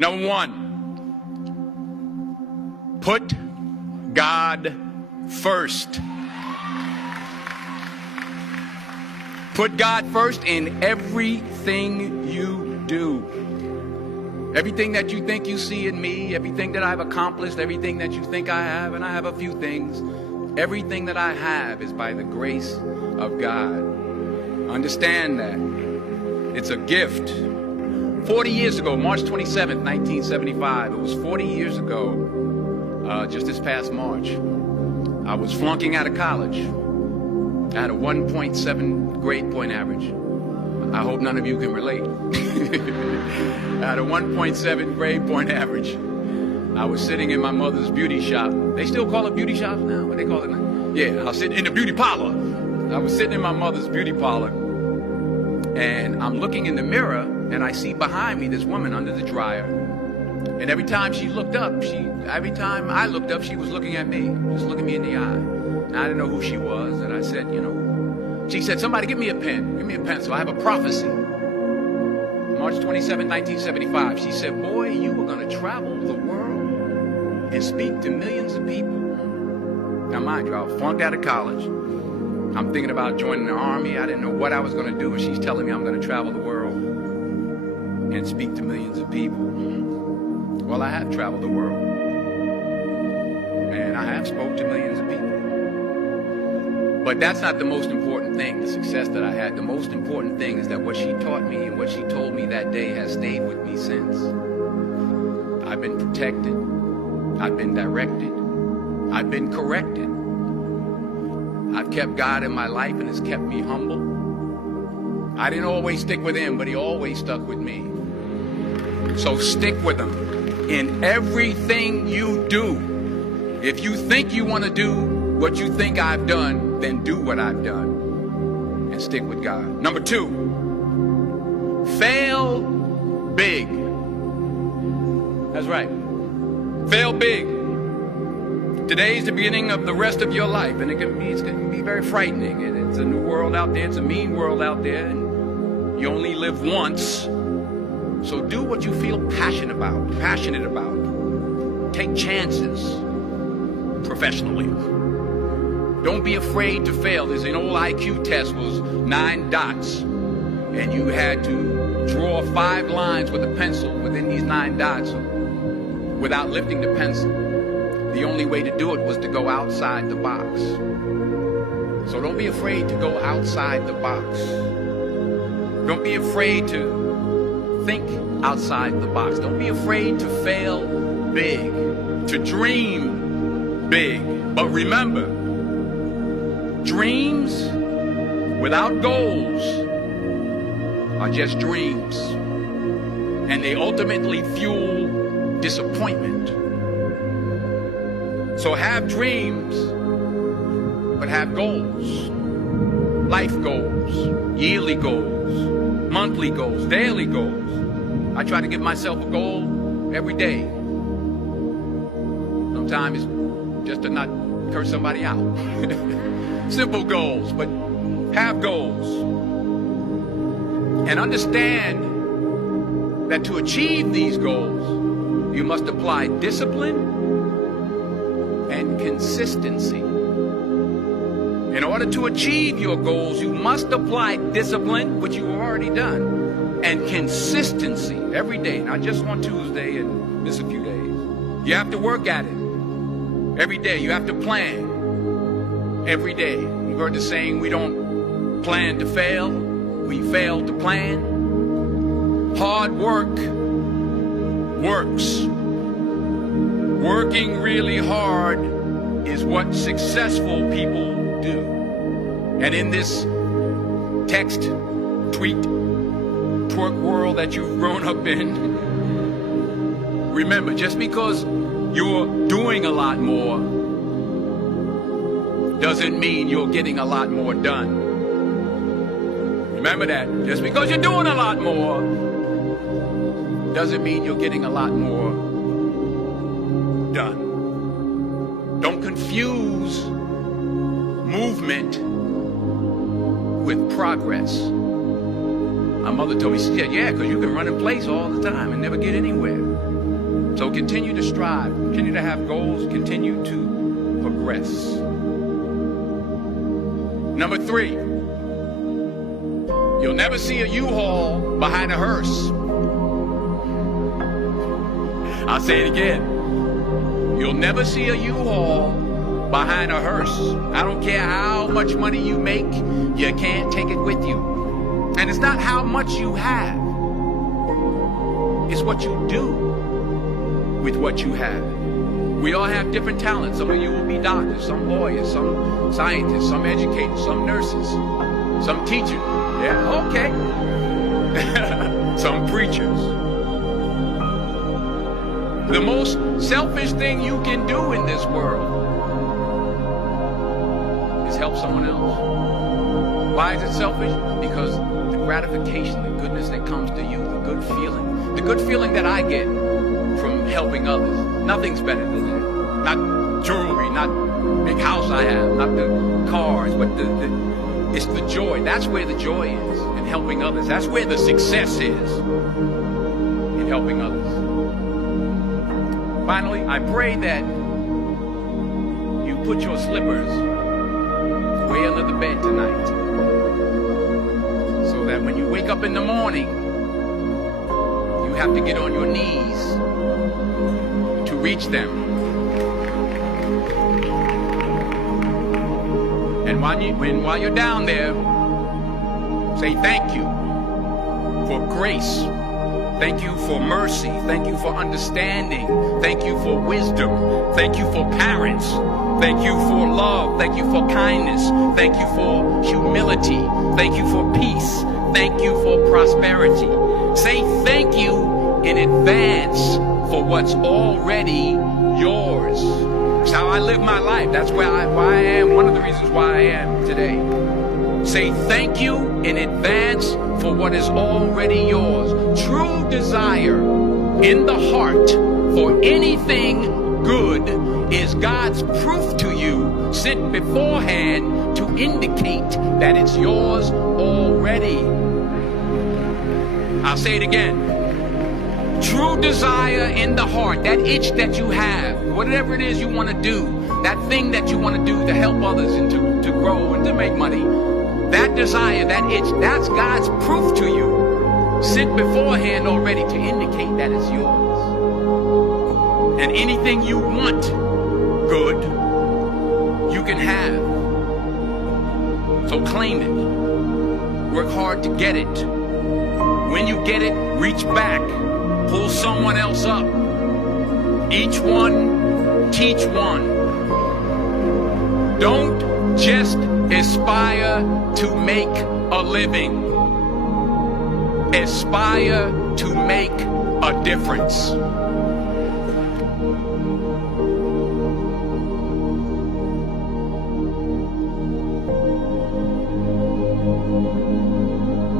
Number one, put God first. Put God first in everything you do. Everything that you think you see in me, everything that I've accomplished, everything that you think I have, and I have a few things, everything that I have is by the grace of God. Understand that. It's a gift. 40 years ago, March 27th, 1975, it was 40 years ago, just this past March, I was flunking out of college. I had a 1.7 grade point average. I hope none of you can relate. I had a 1.7 grade point average. I was sitting in my mother's beauty shop. They still call it beauty shops now? What they call it now? Yeah, I was sitting in the beauty parlor. I was sitting in my mother's beauty parlor, and I'm looking in the mirror, and I see behind me this woman under the dryer. And every time she looked up, every time I looked up, she was looking at me, just looking me in the eye. And I didn't know who she was, and I said, she said, somebody give me a pen, give me a pencil. I have a prophecy. March 27, 1975, she said, boy, you were going to travel the world and speak to millions of people. Now, mind you, I was flunked out of college. I'm thinking about joining the army. I didn't know what I was going to do, and she's telling me I'm going to travel the world and speak to millions of people. Well, I have traveled the world, and I have spoke to millions of people. But that's not the most important thing, the success that I had. The most important thing is that what she taught me and what she told me that day has stayed with me since. I've been protected. I've been directed. I've been corrected. I've kept God in my life, and it's kept me humble. I didn't always stick with him, but he always stuck with me. So stick with him in everything you do. If you think you want to do what you think I've done, then do what I've done and stick with God. Number two, fail big. That's right. Fail big. Today's the beginning of the rest of your life, and it's going to be very frightening. It's a new world out there. It's a mean world out there, and you only live once. So do what you feel passionate about. Take chances professionally. Don't be afraid to fail. There's an old IQ test, was 9 dots, and you had to draw 5 lines with a pencil within these 9 dots without lifting the pencil. The only way to do it was to go outside the box. So don't be afraid to go outside the box. Don't be afraid to think outside the box. Don't be afraid to fail big, to dream big. But remember, dreams without goals are just dreams, and they ultimately fuel disappointment. So have dreams, but have goals. Life goals, yearly goals, monthly goals, daily goals. I try to give myself a goal every day. Sometimes it's just to not curse somebody out. Simple goals, but have goals. And understand that to achieve these goals, you must apply discipline and consistency. In order to achieve your goals, you must apply discipline, which you've already done, and consistency every day, not just on Tuesday and miss a few days. You have to work at it every day. You have to plan every day. You've heard the saying, we don't plan to fail, we fail to plan. Hard work works. Working really hard is what successful people do. And in this text, tweet, twerk world that you've grown up in, remember, just because you're doing a lot more doesn't mean you're getting a lot more done. Remember that. Just because you're doing a lot more doesn't mean you're getting a lot more done. Don't confuse movement with progress. My mother told me, she said, yeah, because you can run in place all the time and never get anywhere. So continue to strive, continue to have goals, continue to progress. Number 3, you'll never see a U-Haul behind a hearse. I'll say it again. You'll never see a U-Haul behind a hearse. I don't care how much money you make, you can't take it with you. And it's not how much you have, it's what you do with what you have. We all have different talents. Some of you will be doctors, some lawyers, some scientists, some educators, some nurses, some teachers. Yeah, okay. Some preachers. The most selfish thing you can do in this world is help someone else. Why is it selfish? Because the gratification, the goodness that comes to you, the good feeling that I get from helping others, nothing's better than that. Not jewelry, not big house I have, not the cars, but it's the joy. That's where the joy is, in helping others. That's where the success is, in helping others. Finally, I pray that you put your slippers way under the bed tonight, so that when you wake up in the morning, you have to get on your knees to reach them. And while you're down there, say thank you for grace. Thank you for mercy. Thank you for understanding. Thank you for wisdom. Thank you for parents. Thank you for love. Thank you for kindness. Thank you for humility. Thank you for peace. Thank you for prosperity. Say thank you in advance for what's already yours. That's how I live my life. That's why I am. One of the reasons why I am today. Say thank you in advance for what is already yours. True desire in the heart for anything good is God's proof to you, sent beforehand to indicate that it's yours already. I'll say it again. True desire in the heart, that itch that you have, whatever it is you want to do, that thing that you want to do to help others and to grow and to make money, that desire, that itch, that's God's proof to you, sent beforehand already to indicate that it's yours. And anything you want good, you can have. So claim it. Work hard to get it. When you get it, reach back. Pull someone else up. Each one, teach one. Don't just aspire to make a living. Aspire to make a difference.